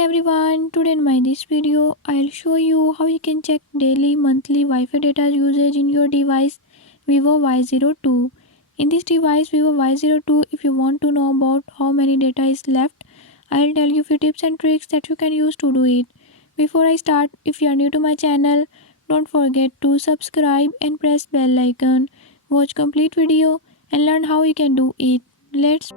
everyone, today in my this video I'll show you how you can check daily monthly Wi-Fi data usage in your device Vivo Y02. In this device Vivo Y02, if you want to know about how many data is left, I'll tell you few tips and tricks that you can use to do it. Before I start, if you are new to my channel, don't forget to subscribe and press bell icon. Watch complete video and learn how you can do it. Let's